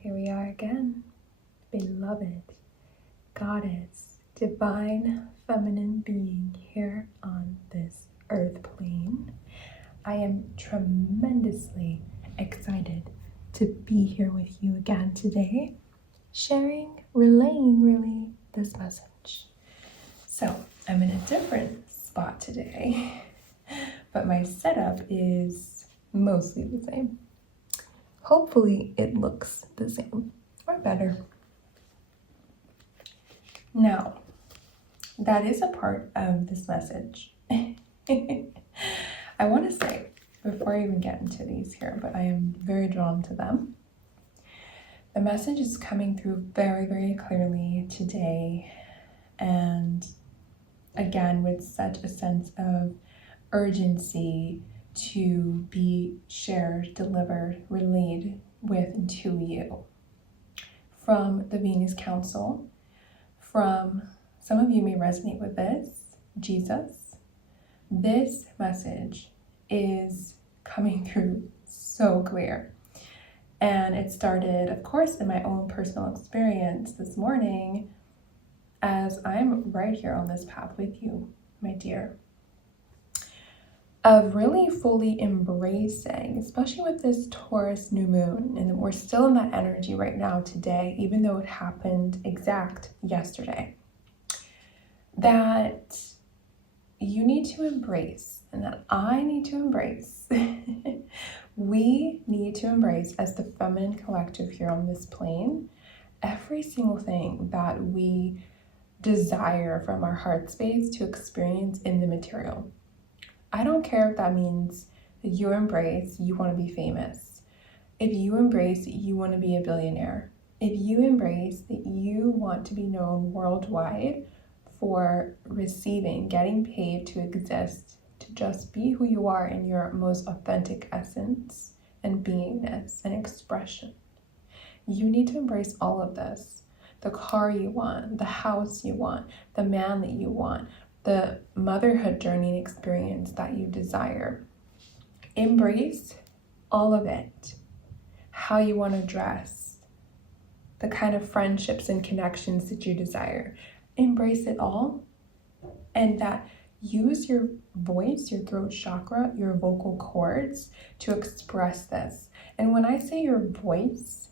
Here we are again, beloved goddess, divine feminine being here on this earth plane. I am tremendously excited to be here with you again today, relaying really this message. So I'm in a different spot today, but my setup is mostly the same. Hopefully it looks the same or better. Now, that is a part of this message. I want to say, before I even get into these here, but I am very drawn to them. The message is coming through very, very clearly today, and again, with such a sense of urgency to be shared, delivered, relayed with to you. From the Venus Council, from some of you may resonate with this, Jesus. This message is coming through so clear. And it started, of course, in my own personal experience this morning, as I'm right here on this path with you, my dear, of really fully embracing, especially with this Taurus new moon, and we're still in that energy right now today, even though it happened exact yesterday, that you need to embrace, and that I need to embrace, we need to embrace as the feminine collective here on this plane, every single thing that we desire from our heart space to experience in the material. I don't care if that means that you embrace you want to be famous. If you embrace you want to be a billionaire. If you embrace that you want to be known worldwide for receiving, getting paid to exist, to just be who you are in your most authentic essence and beingness and expression. You need to embrace all of this. The car you want, the house you want, the man that you want, the motherhood journey and experience that you desire. Embrace all of it. How you want to dress, the kind of friendships and connections that you desire. Embrace it all, and that use your voice, your throat chakra, your vocal cords to express this. And when I say your voice,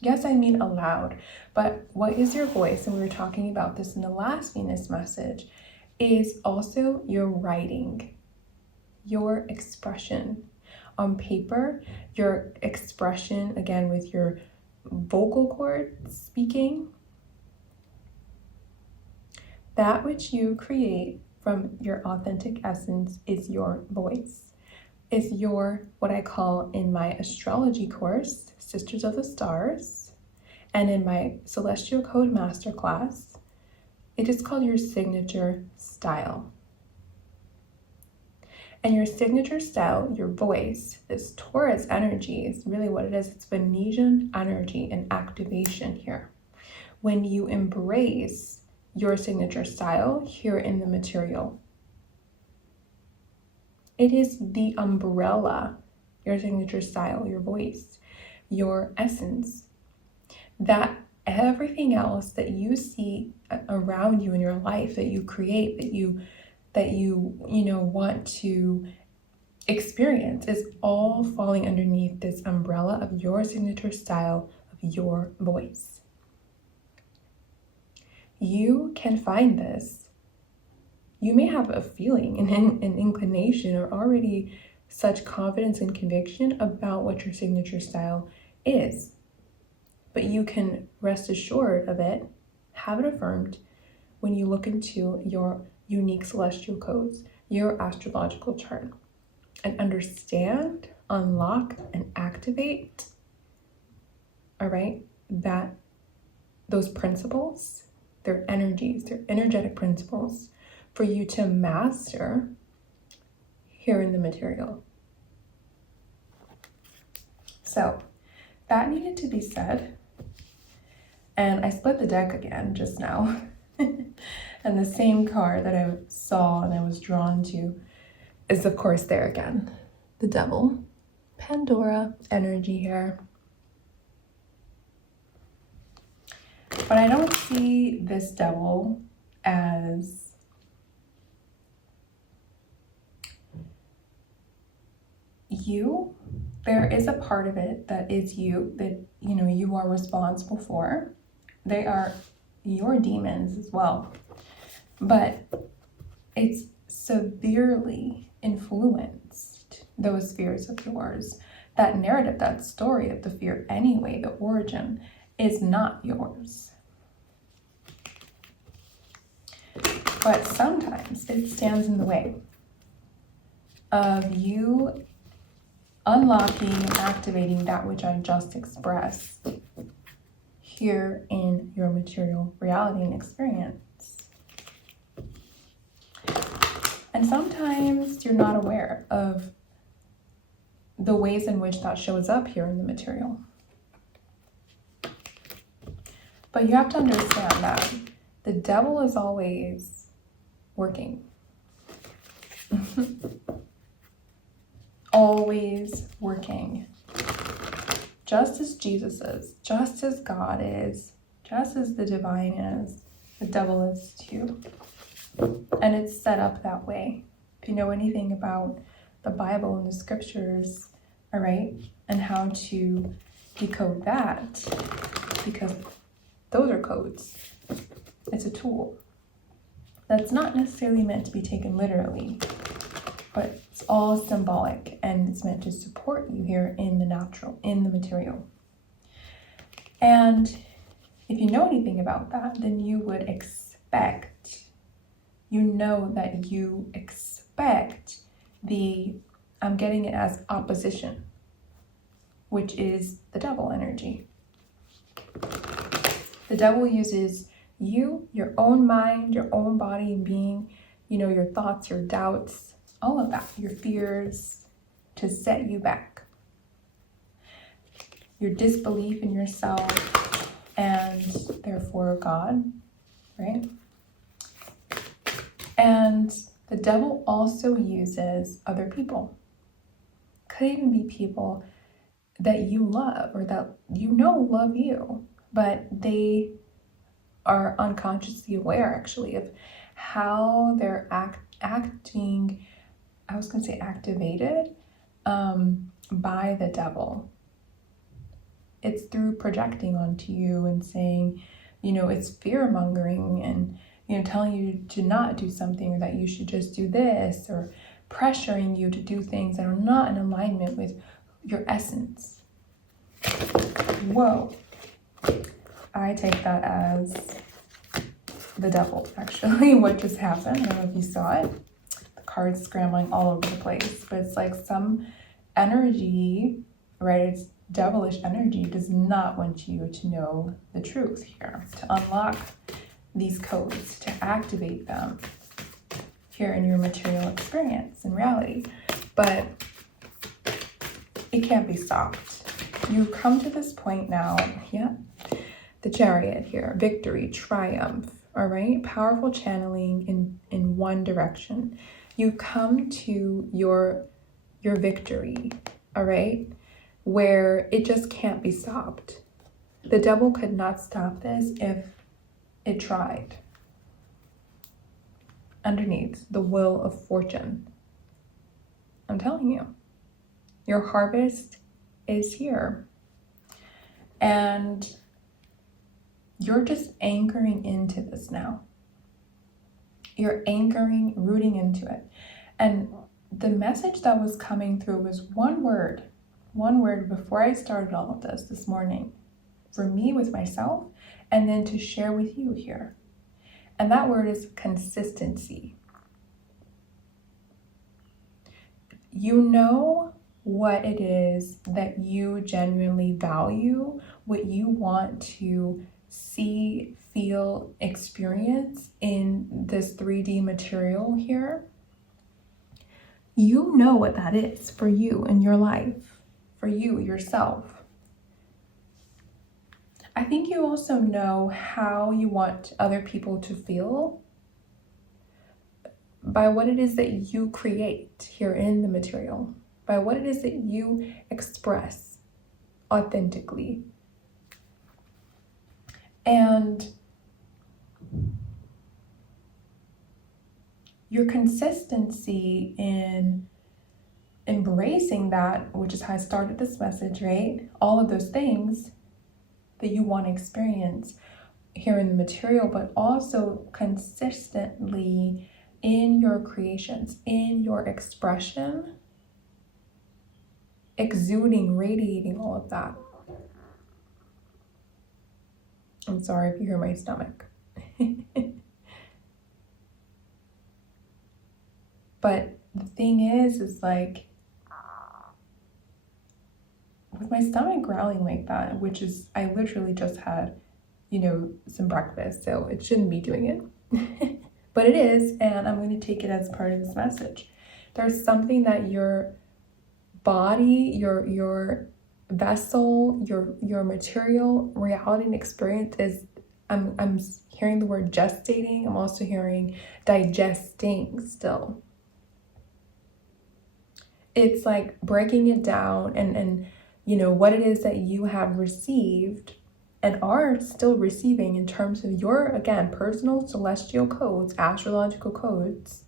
yes, I mean aloud, but what is your voice? And we were talking about this in the last Venus message, is also your writing, your expression on paper, your expression, again, with your vocal cords speaking. That which you create from your authentic essence is your voice, is your, what I call in my astrology course, Sisters of the Stars, and in my Celestial Code Masterclass, it is called your signature style. And your signature style, your voice, this Taurus energy is really what it is. It's Venetian energy and activation here. When you embrace your signature style here in the material, it is the umbrella, your signature style, your voice, your essence, that everything else that you see around you in your life, that you create, that you want to experience, is all falling underneath this umbrella of your signature style, of your voice. You can find this. You may have a feeling, an inclination, or already such confidence and conviction about what your signature style is. But you can rest assured of it, have it affirmed, when you look into your unique celestial codes, your astrological chart, and understand, unlock, and activate, all right, that those principles, their energies, their energetic principles for you to master here in the material. So that needed to be said. And I split the deck again just now. And the same card that I saw and I was drawn to is, of course, there again. The Devil. Pandora energy here. But I don't see this devil as you. There is a part of it that is you, that you are responsible for. They are your demons as well. But it's severely influenced those fears of yours. That narrative, that story of the fear anyway, the origin, is not yours. But sometimes it stands in the way of you unlocking and activating that which I just expressed here in your material reality and experience. And sometimes you're not aware of the ways in which that shows up here in the material. But you have to understand that the devil is always working. Always working. Just as Jesus is, just as God is, just as the divine is, the devil is too. And it's set up that way. If you know anything about the Bible and the scriptures, all right, and how to decode that, because those are codes. It's a tool that's not necessarily meant to be taken literally, but it's all symbolic, and it's meant to support you here in the natural, in the material. And if you know anything about that, then you would expect, that you expect I'm getting it as opposition, which is the devil energy. The devil uses you, your own mind, your own body and being, your thoughts, your doubts, all of that, your fears, to set you back. Your disbelief in yourself and therefore God, right? And the devil also uses other people. Could even be people that you love or that love you, but they are unconsciously aware actually of how they're acting, I was going to say activated by the devil. It's through projecting onto you and saying, it's fear mongering and, telling you to not do something, or that you should just do this, or pressuring you to do things that are not in alignment with your essence. Whoa. I take that as the devil, actually, what just happened. I don't know if you saw it. The cards scrambling all over the place, but it's like some energy, right? It's devilish energy, does not want you to know the truth here, to unlock these codes, to activate them here in your material experience and reality. But it can't be stopped. You've come to this point now, the Chariot here, victory, triumph, all right? Powerful channeling in one direction. You've come to your victory, all right? Where it just can't be stopped. The devil could not stop this if it tried. Underneath, the wheel of fortune. I'm telling you, your harvest is here. And you're just anchoring into this now. You're anchoring, rooting into it. And the message that was coming through was one word before I started all of this morning, for me with myself, and then to share with you here. And that word is consistency. You know what it is that you genuinely value, what you want to see, feel, experience in this 3D material here. You know what that is for you in your life, for you, yourself. I think you also know how you want other people to feel by what it is that you create here in the material, by what it is that you express authentically. And your consistency in embracing that, which is how I started this message, right? All of those things that you want to experience here in the material, but also consistently in your creations, in your expression, exuding, radiating all of that. I'm sorry if you hear my stomach. But the thing is like, with my stomach growling like that, which is, I literally just had, some breakfast, so it shouldn't be doing it. But it is, and I'm going to take it as part of this message. There's something that your body, your vessel, your material reality and experience is, I'm hearing the word gestating. I'm also hearing digesting still. It's like breaking it down and what it is that you have received and are still receiving in terms of your, again, personal celestial codes, astrological codes.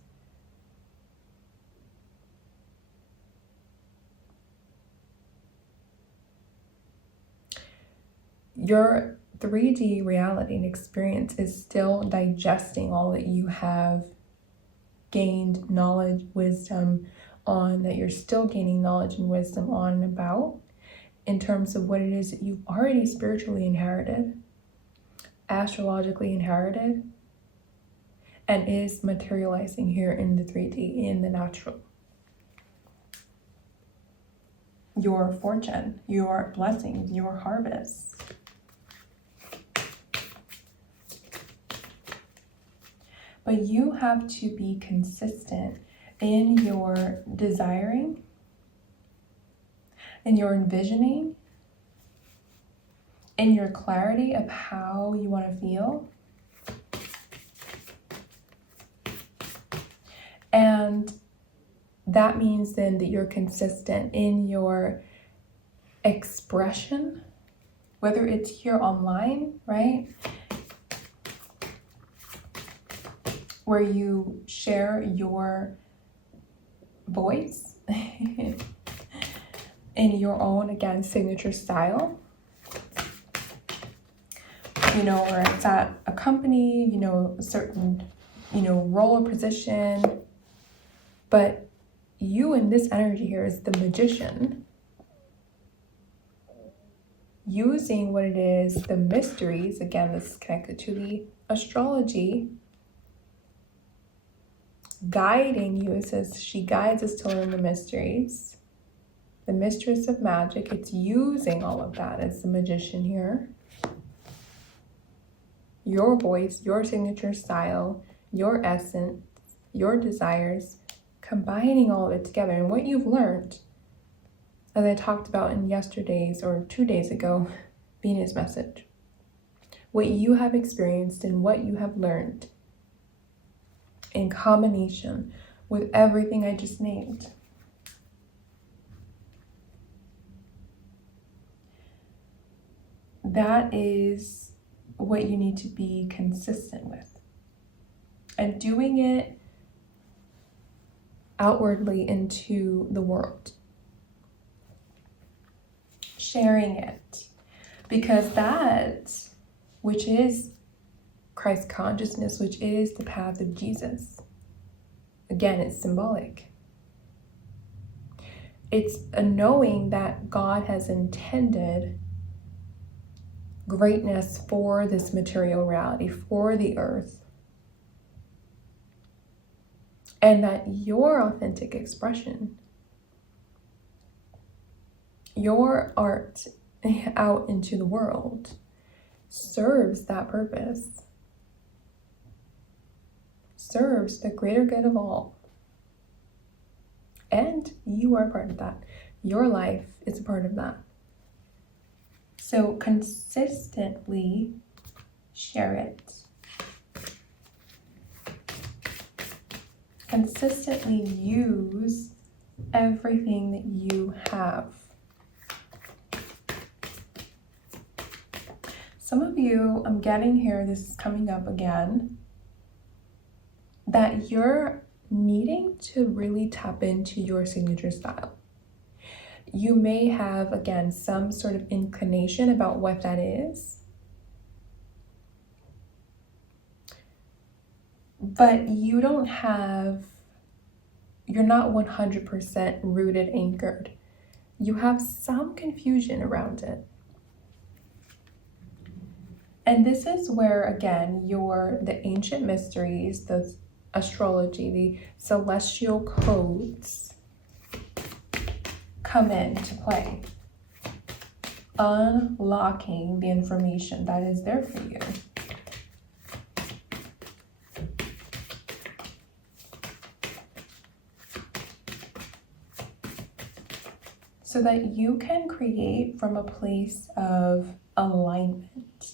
Your 3D reality and experience is still digesting all that you have gained knowledge, wisdom on, that you're still gaining knowledge and wisdom on and about, in terms of what it is that you've already spiritually inherited, astrologically inherited, and is materializing here in the 3D, in the natural. Your fortune, your blessings, your harvest. But you have to be consistent in your desiring, in your envisioning, in your clarity of how you want to feel. And that means then that you're consistent in your expression, whether it's here online, right? Where you share your voice in your own, again, signature style. Or it's at a company, a certain, role or position. But you in this energy here is the magician, using what it is, the mysteries. Again, this is connected to the astrology, guiding you. It says she guides us to learn the mysteries, the mistress of magic. It's using all of that as the magician here. Your voice, your signature style, your essence, your desires, combining all of it together. And what you've learned, as I talked about in yesterday's or 2 days ago, Venus message, what you have experienced and what you have learned in combination with everything I just named. That is what you need to be consistent with. And doing it outwardly into the world. Sharing it. Because that, which is Christ consciousness, which is the path of Jesus. Again, it's symbolic. It's a knowing that God has intended greatness for this material reality, for the earth. And that your authentic expression, your art out into the world, serves that purpose, serves the greater good of all. And you are part of that. Your life is a part of that. So consistently share it. Consistently use everything that you have. some of you, I'm getting here, this is coming up again, that you're needing to really tap into your signature style. You may have, again, some sort of inclination about what that is, but you're not 100% rooted, anchored. You have some confusion around it. And this is where, again, the ancient mysteries, the astrology, the celestial codes come into play, unlocking the information that is there for you. So that you can create from a place of alignment.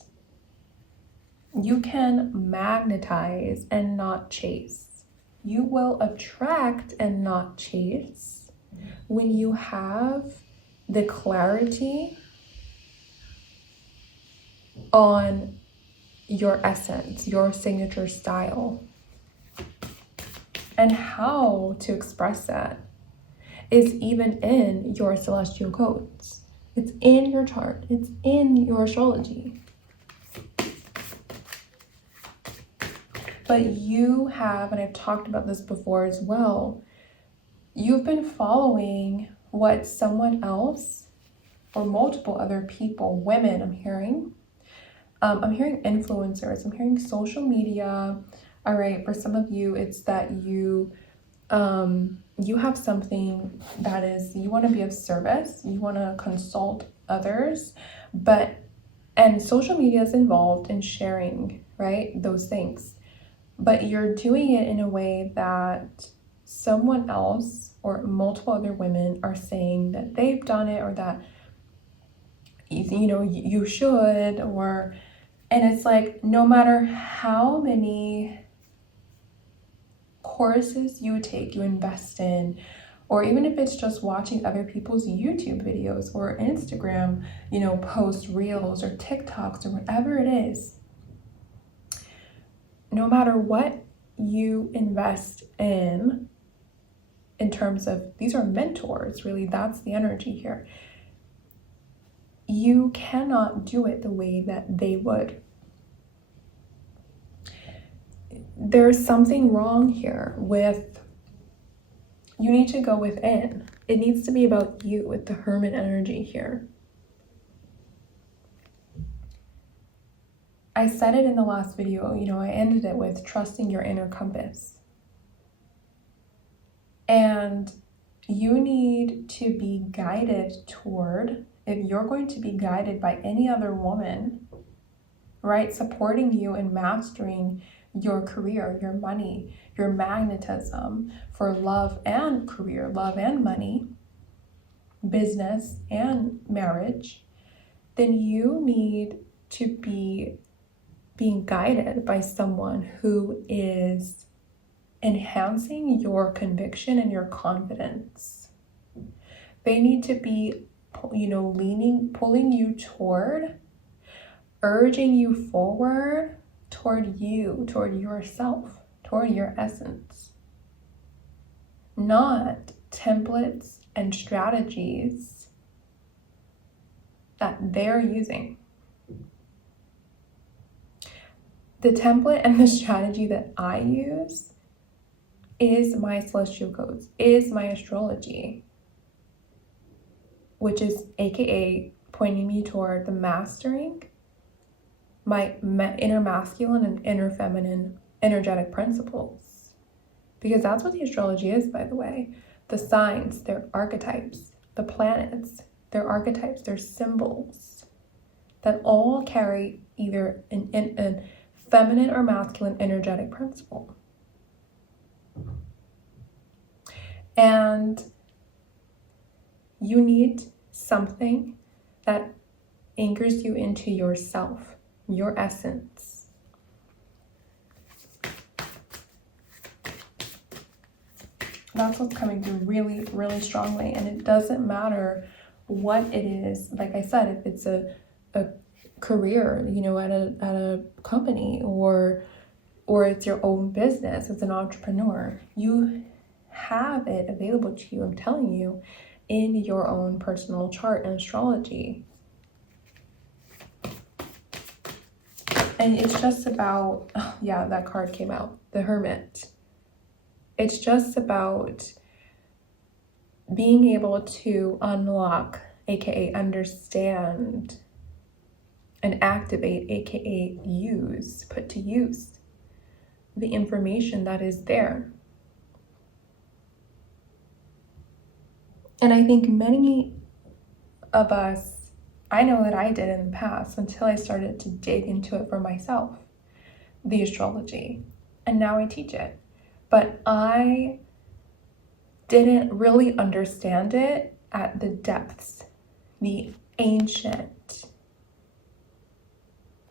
You can magnetize and not chase. You will attract and not chase when you have the clarity on your essence, your signature style, and how to express that is even in your celestial codes. It's in your chart. It's in your astrology. But you have, and I've talked about this before as well, you've been following what someone else or multiple other people, women, I'm hearing influencers, I'm hearing social media. All right, for some of you, it's that you have something that is, you want to be of service, you want to consult others, and social media is involved in sharing, right, those things. But you're doing it in a way that someone else or multiple other women are saying that they've done it, or that, you should, and it's like, no matter how many courses you take, you invest in, or even if it's just watching other people's YouTube videos or Instagram, post reels or TikToks or whatever it is, no matter what you invest in terms of, these are mentors, really, that's the energy here. You cannot do it the way that they would. There's something wrong here you need to go within. It needs to be about you with the Hermit energy here. I said it in the last video, I ended it with trusting your inner compass. And you need to be guided toward, if you're going to be guided by any other woman, right, supporting you in mastering your career, your money, your magnetism for love and career, love and money, business and marriage, then you need to be being guided by someone who is enhancing your conviction and your confidence. They need to be, pulling you toward, urging you forward toward you, toward yourself, toward your essence. Not templates and strategies that they're using. The template and the strategy that I use is my celestial codes, is my astrology, which is AKA pointing me toward the mastering my inner masculine and inner feminine energetic principles. Because that's what the astrology is, by the way. The signs, they're archetypes. The planets, they're archetypes, they're symbols that all carry either an feminine or masculine energetic principle. And you need something that anchors you into yourself, your essence. That's what's coming through really, really strongly. And it doesn't matter what it is. Like I said, if it's a career, you know, at a company, or it's your own business as an entrepreneur. You have it available to you, I'm telling you, in your own personal chart and astrology. And it's just about, oh, yeah, that card came out, the Hermit. It's just about being able to unlock, aka understand, and activate, aka use, put to use the information that is there. And I think many of us, I know that I did in the past until I started to dig into it for myself, the astrology, and now I teach it. But I didn't really understand it at the depths, the ancient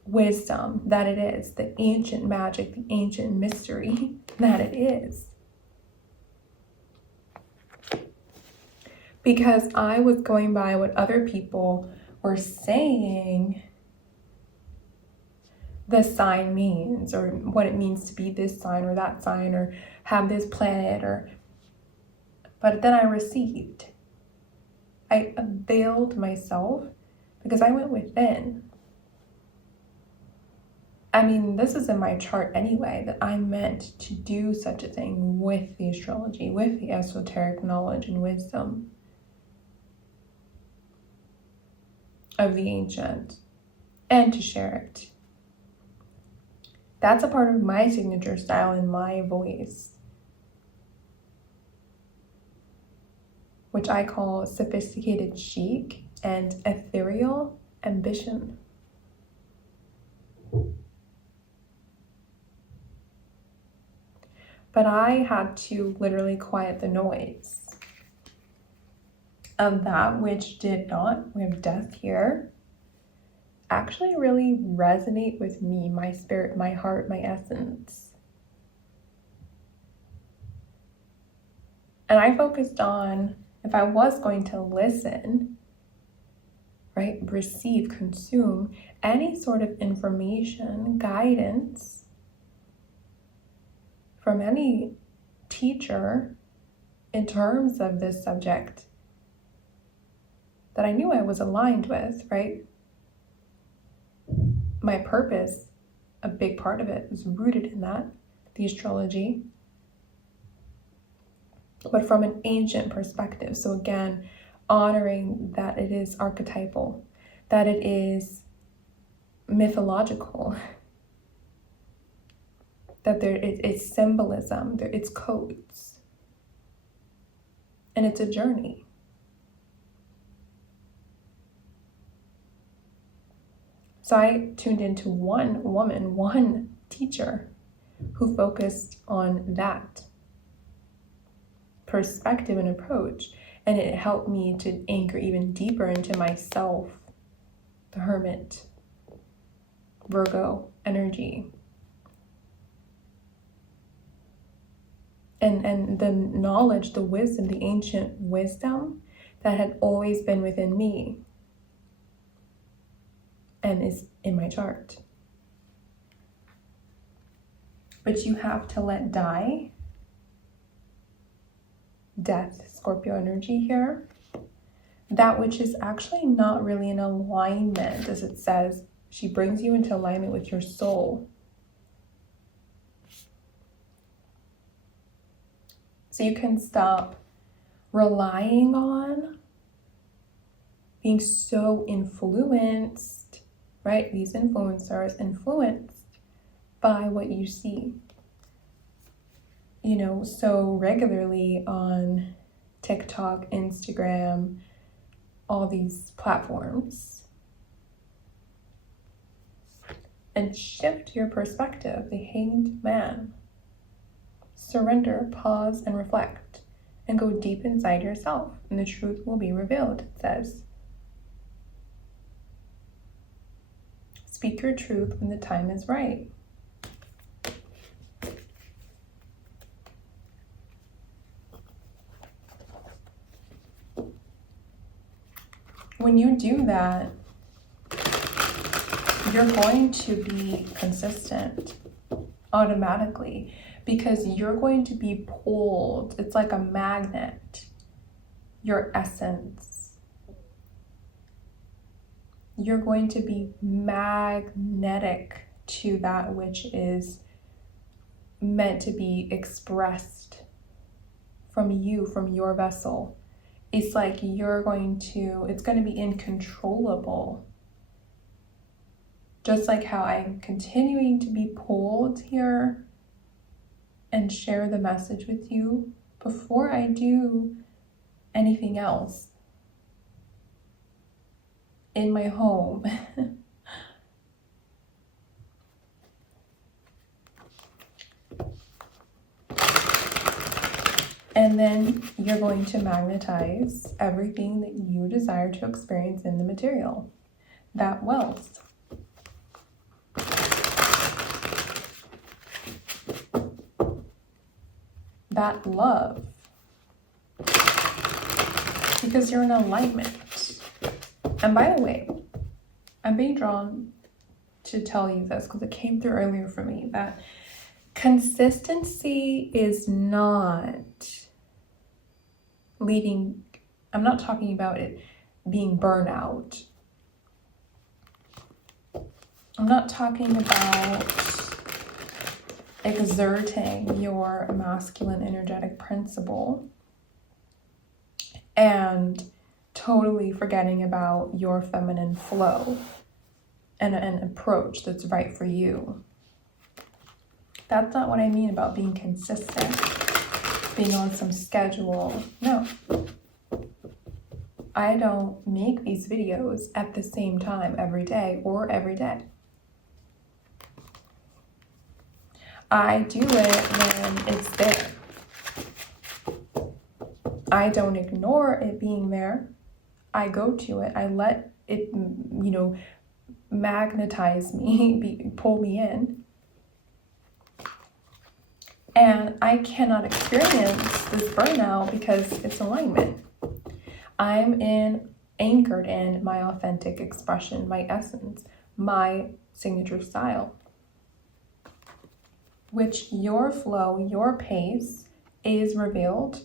wisdom that it is, the ancient magic, the ancient mystery that it is. Because I was going by what other people were saying the sign means, or what it means to be this sign or that sign, or have this planet, but then I received. I availed myself because I went within. I mean, this is in my chart anyway, that I'm meant to do such a thing with the astrology, with the esoteric knowledge and wisdom of the ancient, and to share it. That's a part of my signature style and my voice, which I call sophisticated chic and ethereal ambition. But I had to literally quiet the noise of that which did not, we have death here, actually really resonate with me, my spirit, my heart, my essence. And I focused on, if I was going to listen, right, receive, consume any sort of information, guidance from any teacher in terms of this subject that I knew I was aligned with, right? My purpose, a big part of it, is rooted in that, the astrology, but from an ancient perspective. So again, honoring that it is archetypal, that it is mythological, that it's symbolism, it's codes, and it's a journey. So I tuned into one woman, one teacher who focused on that perspective and approach, and it helped me to anchor even deeper into myself, the Hermit, Virgo energy. And the knowledge, the wisdom, the ancient wisdom that had always been within me and is in my chart. But you have to let die, death, Scorpio energy here, that which is actually not really in alignment, as it says. She brings you into alignment with your soul. So you can stop relying on being so influenced, right? These influencers influenced by what you see, you know, so regularly on TikTok, Instagram, all these platforms. And shift your perspective, the Hanged Man. Surrender, pause, and reflect, and go deep inside yourself, and the truth will be revealed, it says. Speak your truth when the time is right. When you do that, you're going to be consistent automatically because you're going to be pulled. It's like a magnet. Your essence. You're going to be magnetic to that which is meant to be expressed from you, from your vessel. It's like it's going to be uncontrollable. Just like how I'm continuing to be pulled here and share the message with you before I do anything else in my home. And then you're going to magnetize everything that you desire to experience in the material. That wealth. That love. Because you're in alignment. And by the way, I'm being drawn to tell you this because it came through earlier for me that consistency is not leading, I'm not talking about it being burnout. I'm not talking about exerting your masculine energetic principle and totally forgetting about your feminine flow and an approach that's right for you. That's not what I mean about being consistent, being on some schedule. No. I don't make these videos at the same time every day or every day. I do it when it's there. I don't ignore it being there. I go to it. I let it, magnetize me, pull me in. And I cannot experience this burnout because it's alignment. I'm anchored in my authentic expression, my essence, my signature style. Which your flow, your pace is revealed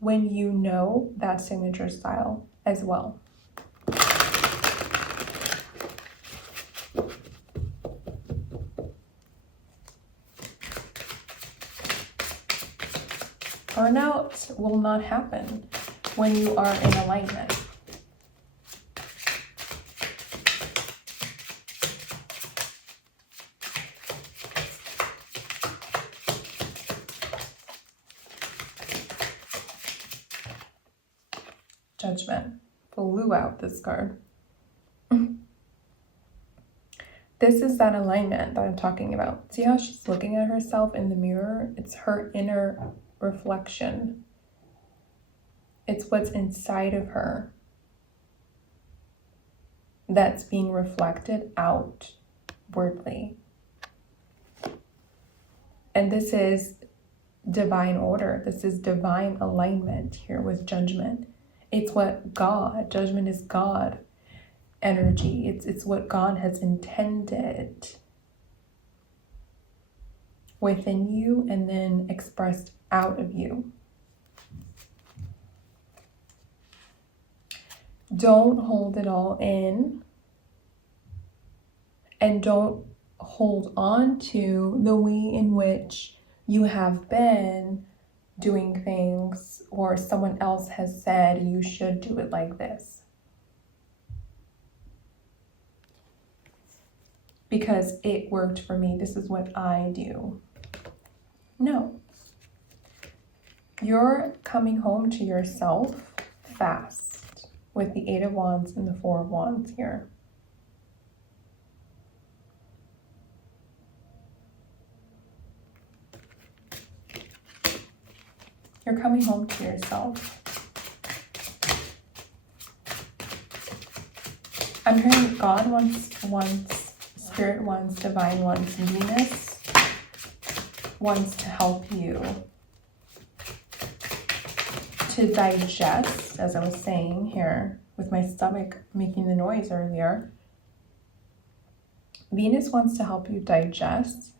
when you know that signature style as well. Burnout will not happen when you are in alignment. Judgment flew out this card. This is that alignment that I'm talking about. See how she's looking at herself in the mirror? It's her inner reflection. It's what's inside of her that's being reflected outwardly. And this is divine order. This is divine alignment here with judgment. It's what judgment is God energy. It's what God has intended within you and then expressed out of you. Don't hold it all in and don't hold on to the way in which you have been doing things or someone else has said you should do it like this. Because it worked for me. This is what I do. No. You're coming home to yourself fast with the 8 of Wands and the 4 of Wands here. You're coming home to yourself. I'm hearing God wants, Spirit wants, Divine wants, Venus wants to help you to digest, as I was saying here with my stomach making the noise earlier, Venus wants to help you digest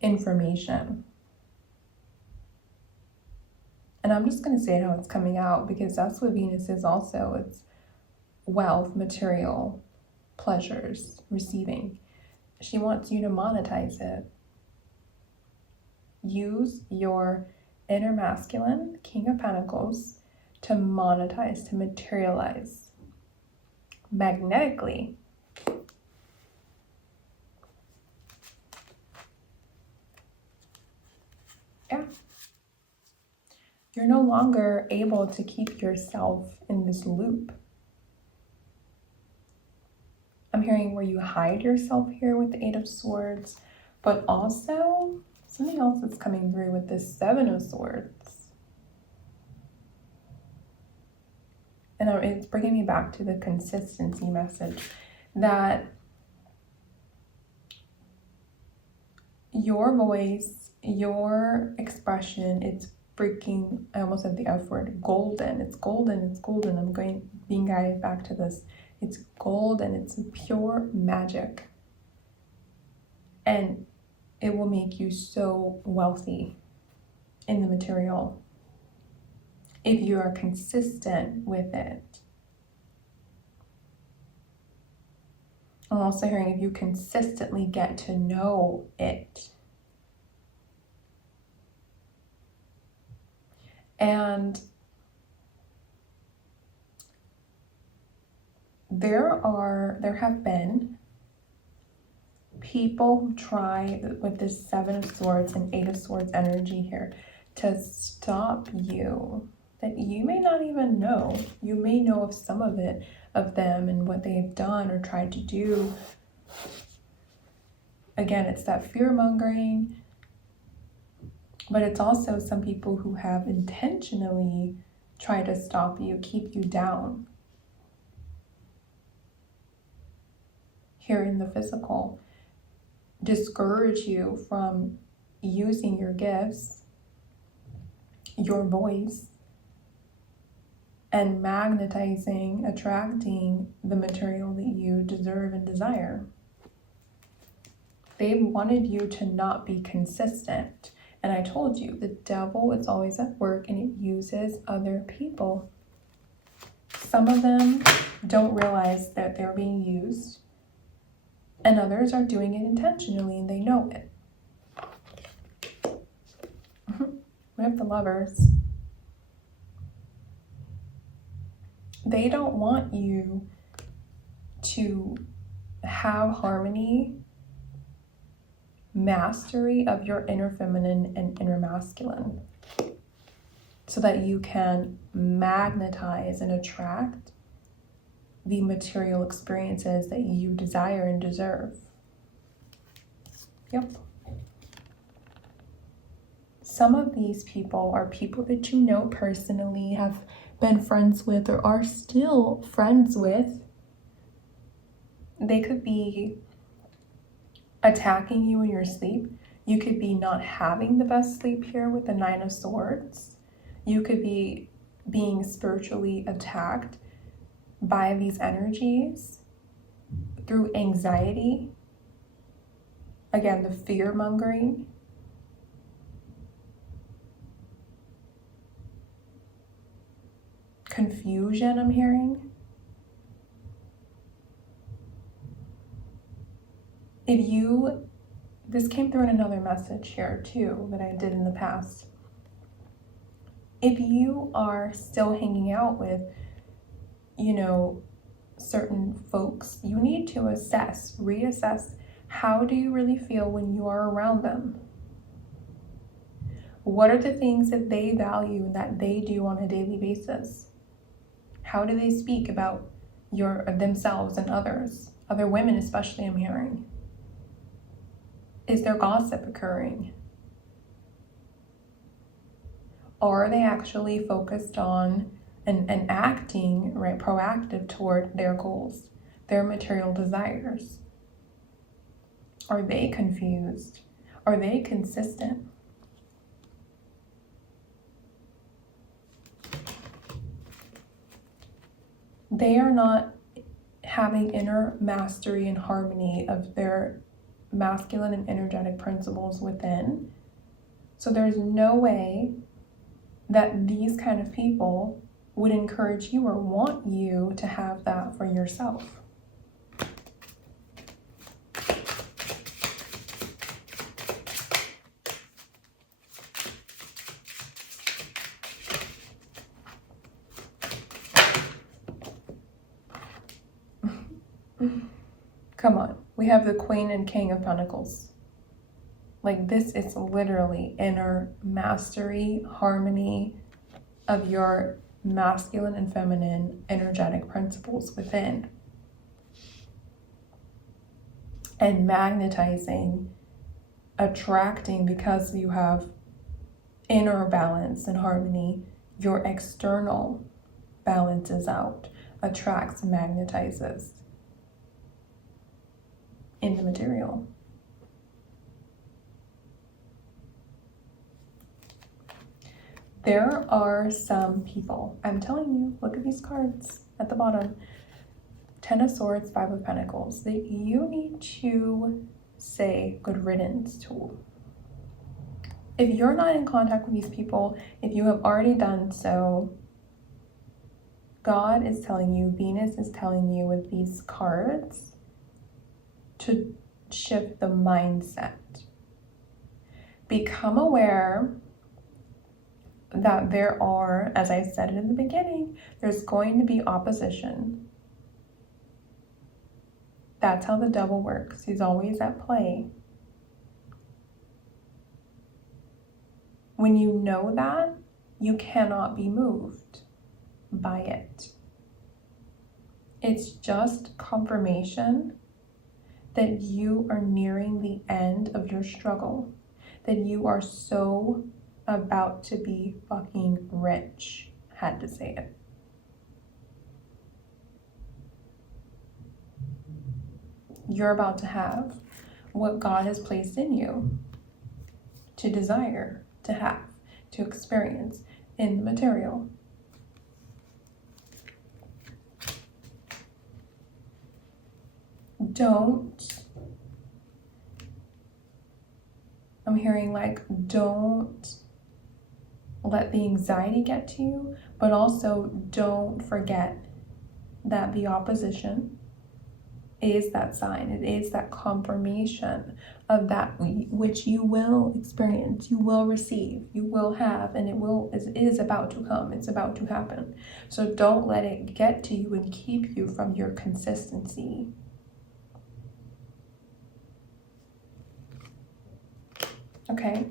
information. And I'm just going to say how it's coming out, because that's what Venus is also. It's wealth, material, pleasures, receiving. She wants you to monetize it. Use your inner masculine, King of Pentacles, to monetize, to materialize magnetically. Yeah. You're no longer able to keep yourself in this loop. I'm hearing where you hide yourself here with the Eight of Swords, but also something else that's coming through with this Seven of Swords. And it's bringing me back to the consistency message, that your voice, your expression, it's freaking, I almost said the F word, golden. It's golden, it's golden. I'm being guided back to this. It's golden, it's pure magic. And it will make you so wealthy in the material if you are consistent with it. I'm also hearing if you consistently get to know it. And there have been people who try with this Seven of Swords and Eight of Swords energy here to stop you, that you may not even know. You may know of some of it, of them and what they've done or tried to do. Again, it's that fear-mongering, but it's also some people who have intentionally tried to stop you, keep you down here in the physical, discourage you from using your gifts, your voice, and magnetizing, attracting the material that you deserve and desire. They wanted you to not be consistent. And I told you, the devil is always at work and it uses other people. Some of them don't realize that they're being used, and others are doing it intentionally and they know it. We have the Lovers. They don't want you to have harmony, mastery of your inner feminine and inner masculine, so that you can magnetize and attract the material experiences that you desire and deserve. Yep. Some of these people are people that you know personally, have been friends with, or are still friends with. They could be attacking you in your sleep. You could be not having the best sleep here with the Nine of Swords. You could be being spiritually attacked by these energies through anxiety. Again, the fear-mongering. Confusion, I'm hearing. This came through in another message here too that I did in the past. If you are still hanging out with, certain folks, you need to reassess, how do you really feel when you are around them? What are the things that they value and that they do on a daily basis? How do they speak about themselves and others? Other women especially, I'm hearing. Is there gossip occurring? Or are they actually focused on and acting, right, proactive toward their goals, their material desires? Are they confused? Are they consistent? They are not having inner mastery and harmony of their masculine and energetic principles within. So there's no way that these kind of people would encourage you or want you to have that for yourself. Come on, we have the Queen and King of Pentacles. Like, this is literally inner mastery, harmony of your masculine and feminine energetic principles within. And magnetizing, attracting, because you have inner balance and harmony, your external balances out, attracts, magnetizes in the material. There are some people, I'm telling you, look at these cards at the bottom. 10 of Swords, 5 of Pentacles, that you need to say good riddance to. If you're not in contact with these people, if you have already done so, God is telling you, Venus is telling you with these cards to shift the mindset. Become aware that there are, as I said in the beginning, there's going to be opposition. That's how the devil works. He's always at play. When you know that, you cannot be moved by it. It's just confirmation that you are nearing the end of your struggle, that you are so about to be fucking rich. Had to say it. You're about to have what God has placed in you to desire, to have, to experience in the material. I'm hearing like, don't let the anxiety get to you, but also don't forget that the opposition is that sign. It is that confirmation of that which you will experience, you will receive, you will have, and it is about to come. It's about to happen. So don't let it get to you and keep you from your consistency. Okay.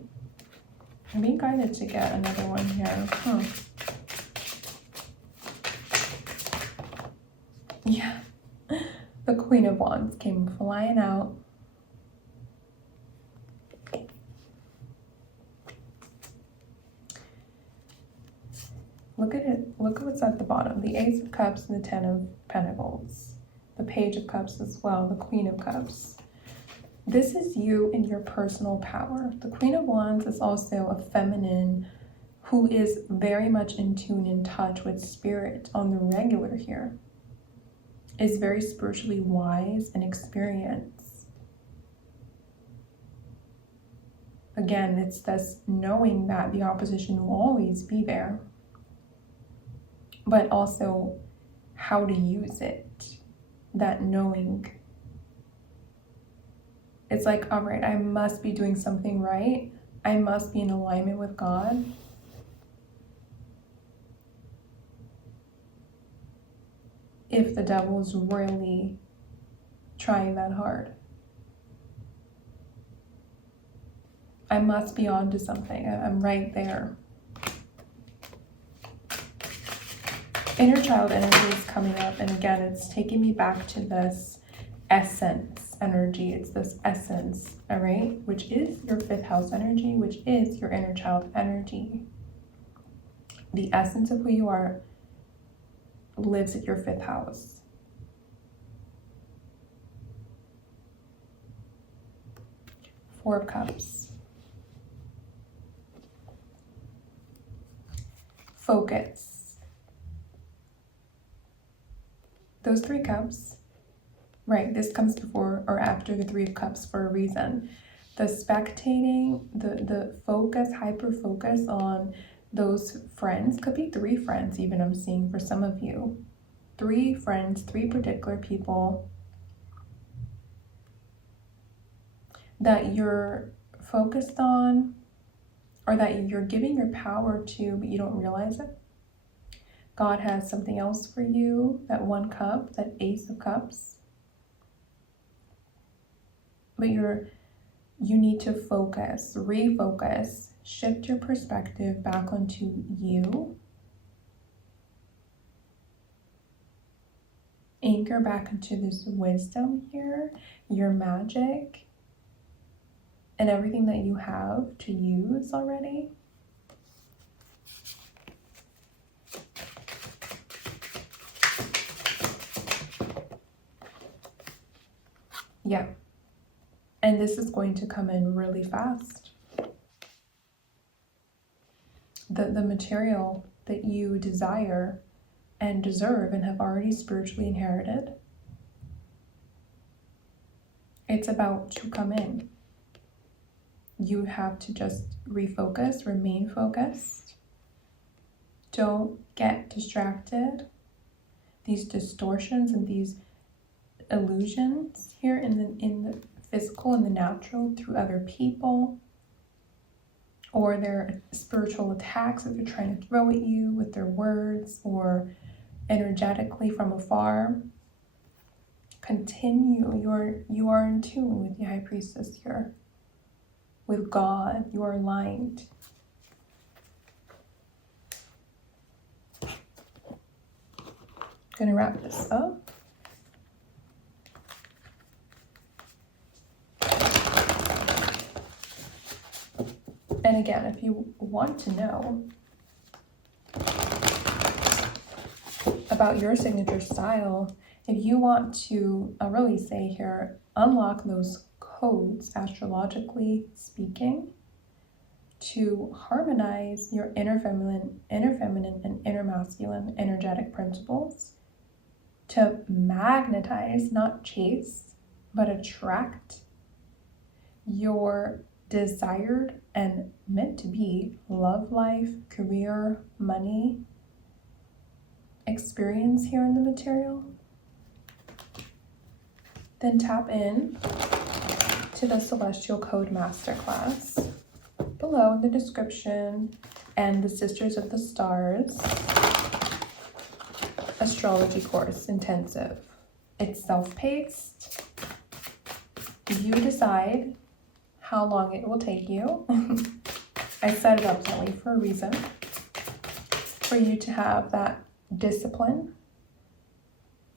I'm being guided to get another one here. Yeah. The Queen of Wands came flying out. Look at it. Look at what's at the bottom. The Ace of Cups and the 10 of Pentacles. The Page of Cups as well. The Queen of Cups. This is you in your personal power. The Queen of Wands is also a feminine who is very much in tune, in touch with spirit on the regular here. Is very spiritually wise and experienced. Again, it's this knowing that the opposition will always be there, but also how to use it, that knowing. It's like, all right, I must be doing something right. I must be in alignment with God. If the devil's really trying that hard. I must be on to something. I'm right there. Inner child energy is coming up. And again, it's taking me back to this essence energy. It's this essence, all right? Which is your 5th house energy, which is your inner child energy. The essence of who you are lives at your 5th house. Four of Cups. Focus. Those 3 cups right? This comes before or after the Three of Cups for a reason. The spectating, the focus, hyper focus on those friends, could be 3 friends even, I'm seeing for some of you. 3 friends, 3 particular people that you're focused on, or that you're giving your power to, but you don't realize it. God has something else for you, that 1 cup, that Ace of Cups. But you need to focus, refocus, shift your perspective back onto you. Anchor back into this wisdom here, your magic, and everything that you have to use already. Yeah. And this is going to come in really fast. The material that you desire and deserve and have already spiritually inherited, it's about to come in. You have to just refocus, remain focused. Don't get distracted. These distortions and these illusions here in the physical and the natural through other people, or their spiritual attacks that they're trying to throw at you with their words or energetically from afar. Continue. You are in tune with the High Priestess here. With God, you are aligned. Gonna wrap this up. And again, if you want to know about your signature style, if you want to, I'll really say here, unlock those codes, astrologically speaking, to harmonize your inner feminine and inner masculine energetic principles, to magnetize, not chase, but attract your desired and meant to be love life, career, money, experience here in the material, then tap in to the Celestial Code Masterclass below in the description, and the Sisters of the Stars Astrology Course Intensive. It's self-paced. You decide how long it will take you. I set it up that way for a reason, for you to have that discipline.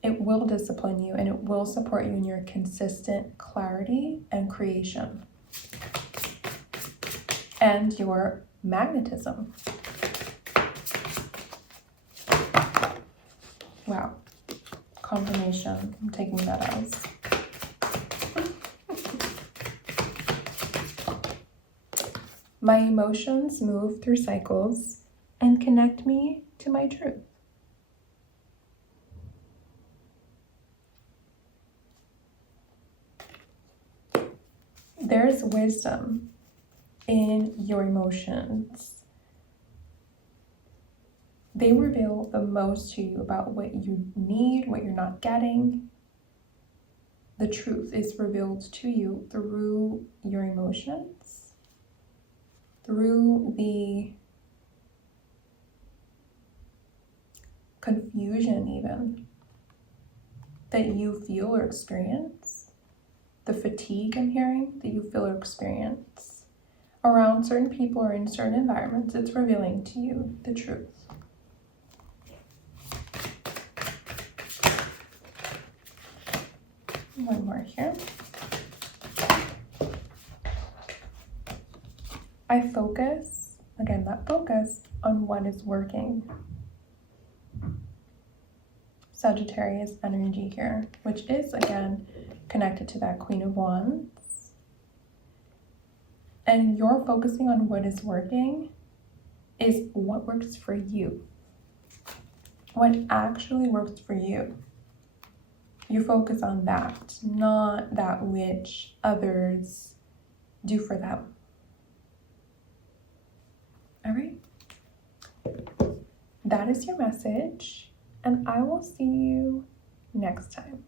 It will discipline you, and it will support you in your consistent clarity and creation and your magnetism. Wow, confirmation. I'm taking that as. My emotions move through cycles and connect me to my truth. There's wisdom in your emotions. They reveal the most to you about what you need, what you're not getting. The truth is revealed to you through your emotions, through the confusion even that you feel or experience, the fatigue I'm hearing that you feel or experience around certain people or in certain environments. It's revealing to you the truth. One more here. I focus, again, that focus on what is working. Sagittarius energy here, which is, again, connected to that Queen of Wands. And you're focusing on what is working is what works for you. What actually works for you. You focus on that, not that which others do for them. All right? That is your message, and I will see you next time.